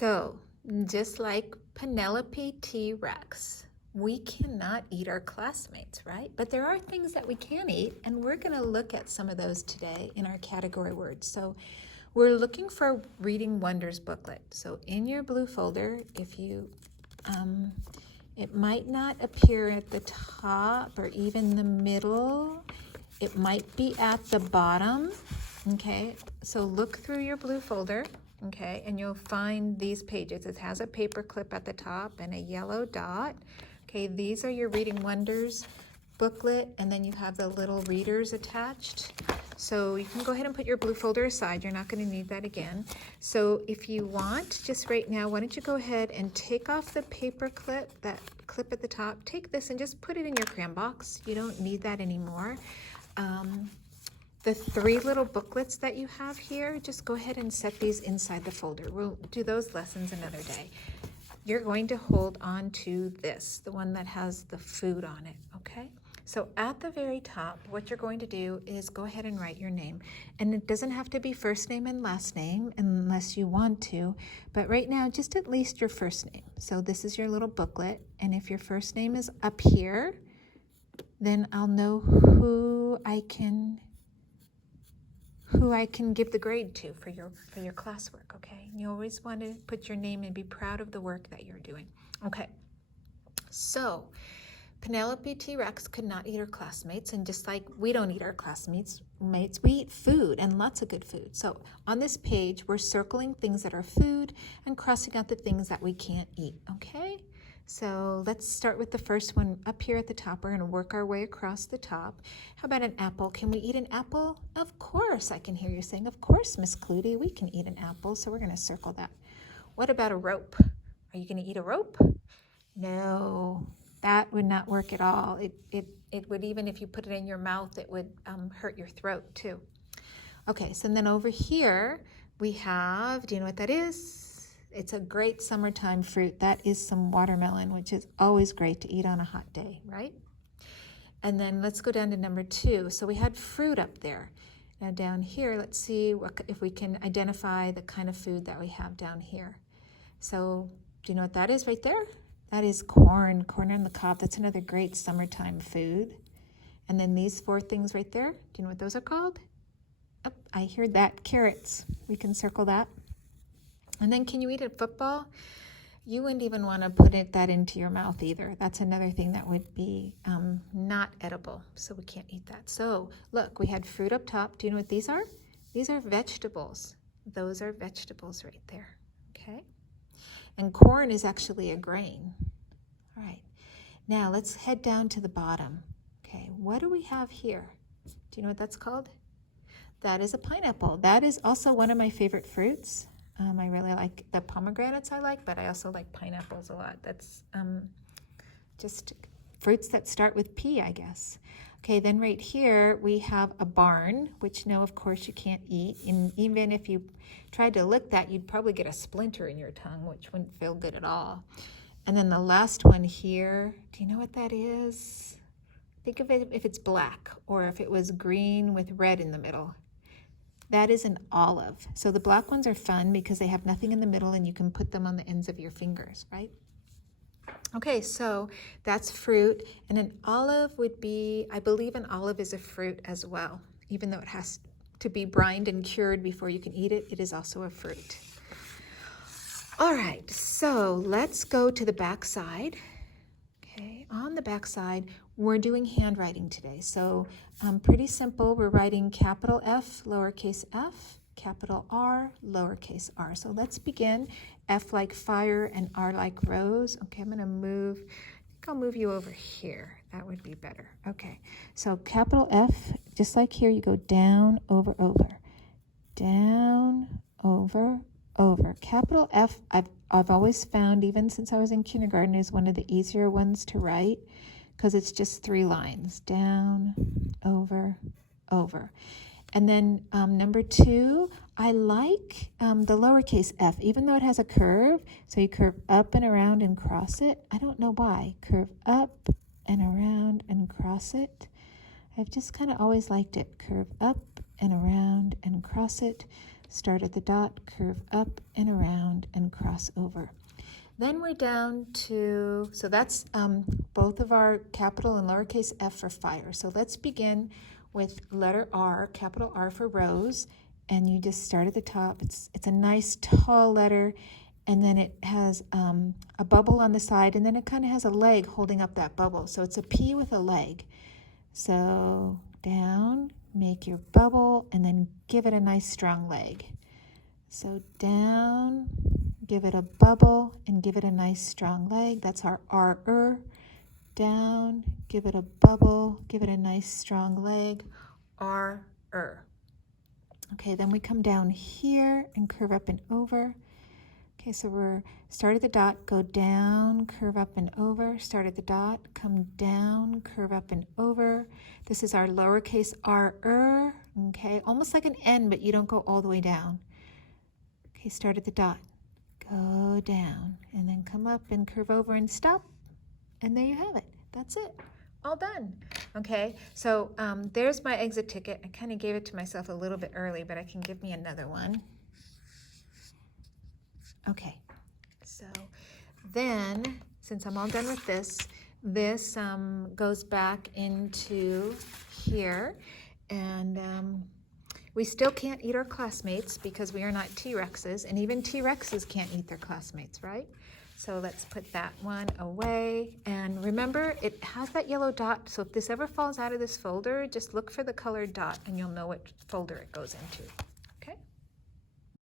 So, just like Penelope T. Rex, we cannot eat our classmates, right? But there are things that we can eat, and we're going to look at some of those today in our category words. So, we're looking for Reading Wonders booklet. So, in your blue folder, if you, it might not appear at the top or even the middle. It might be at the bottom. Okay, so look through your blue folder, okay, and you'll find these pages. It has a paper clip at the top and a yellow dot. Okay, these are your Reading Wonders booklet, and then you have the little readers attached. So you can go ahead and put your blue folder aside. You're not going to need that again. So if you want, just right now, why don't you go ahead and take off the paper clip, that clip at the top. Take this and just put it in your crayon box. You don't need that anymore. The three little booklets that you have here, just go ahead and set these inside the folder. We'll do those lessons another day. You're going to hold on to this, the one that has the food on it, okay? So at the very top, what you're going to do is go ahead and write your name. And it doesn't have to be first name and last name unless you want to, but right now, just at least your first name. So this is your little booklet, and if your first name is up here, then I'll know who I can give the grade to for your classwork, okay? You always want to put your name and be proud of the work that you're doing. Okay, so Penelope T. Rex could not eat her classmates, and just like we don't eat our classmates, we eat food, and lots of good food. So on this page, we're circling things that are food and crossing out the things that we can't eat, okay? So let's start with the first one up here at the top. We're going to work our way across the top. How about an apple? Can we eat an apple? Of course, I can hear you saying, of course, Miss Clutie, we can eat an apple. So we're going to circle that. What about a rope? Are you going to eat a rope? No, that would not work at all. It would, even if you put it in your mouth, it would hurt your throat too. Okay, so then over here we have, do you know what that is? It's a great summertime fruit. That is some watermelon, which is always great to eat on a hot day, right? And then let's go down to number 2. So we had fruit up there. Now down here, let's see if we can identify the kind of food that we have down here. So do you know what that is right there? That is corn on the cob. That's another great summertime food. And then these 4 things right there, do you know what those are called? Oh, I heard that, carrots. We can circle that. And then can you eat a football? You wouldn't even want to put that into your mouth either. That's another thing that would be not edible, so we can't eat that. So look, we had fruit up top. Do you know what these are? These are vegetables. Those are vegetables right there, okay? And corn is actually a grain. All right, now let's head down to the bottom. Okay, what do we have here? Do you know what that's called? That is a pineapple. That is also one of my favorite fruits. I really like the pomegranates but I also like pineapples a lot. That's just fruits that start with P, I guess. Okay, then right here we have a barn, which no, of course you can't eat. And even if you tried to lick that, you'd probably get a splinter in your tongue, which wouldn't feel good at all. And then the last one here, do you know what that is? Think of it if it's black or if it was green with red in the middle. That is an olive. So the black ones are fun because they have nothing in the middle and you can put them on the ends of your fingers, right? Okay, so that's fruit. And an olive would be, I believe an olive is a fruit as well. Even though it has to be brined and cured before you can eat it, it is also a fruit. All right, so let's go to the back side. Okay, on the back side, we're doing handwriting today. So pretty simple. We're writing capital F, lowercase f, capital R, lowercase r. So let's begin. F like fire and R like rose. Okay, I'm going to move. I think I'll move you over here. That would be better. Okay, so capital F, just like here, you go down, over, over. Down, over, over. Capital F, I've always found, even since I was in kindergarten, is one of the easier ones to write because it's just 3 lines. Down, over, over. And then number 2, I like the lowercase f, even though it has a curve. So you curve up and around and cross it. I don't know why. Curve up and around and cross it. I've just kind of always liked it. Curve up and around and cross it. Start at the dot, curve up and around and cross cross over. Then we're down to, so that's both of our capital and lowercase f for fire. So let's begin with letter R, capital R for rose, and you just start at the top. It's a nice tall letter, and then it has a bubble on the side, and then it kind of has a leg holding up that bubble. So it's a P with a leg. So down, make your bubble, and then give it a nice strong leg. So down, give it a bubble, and give it a nice strong leg. That's our R-er. Down, give it a bubble, give it a nice strong leg, R-er. Okay, then we come down here and curve up and over. Okay, so we're start at the dot, go down, curve up and over, start at the dot, come down, curve up and over. This is our lowercase r-er, okay, almost like an N, but you don't go all the way down. Okay, start at the dot, go down, and then come up and curve over and stop, and there you have it. That's it. All done. Okay, so there's my exit ticket. I kind of gave it to myself a little bit early, but I can give me another one. Okay, so then, since I'm all done with this, this goes back into here, and we still can't eat our classmates because we are not T-Rexes, and even T-Rexes can't eat their classmates, right? So let's put that one away, and remember, it has that yellow dot, so if this ever falls out of this folder, just look for the colored dot, and you'll know what folder it goes into.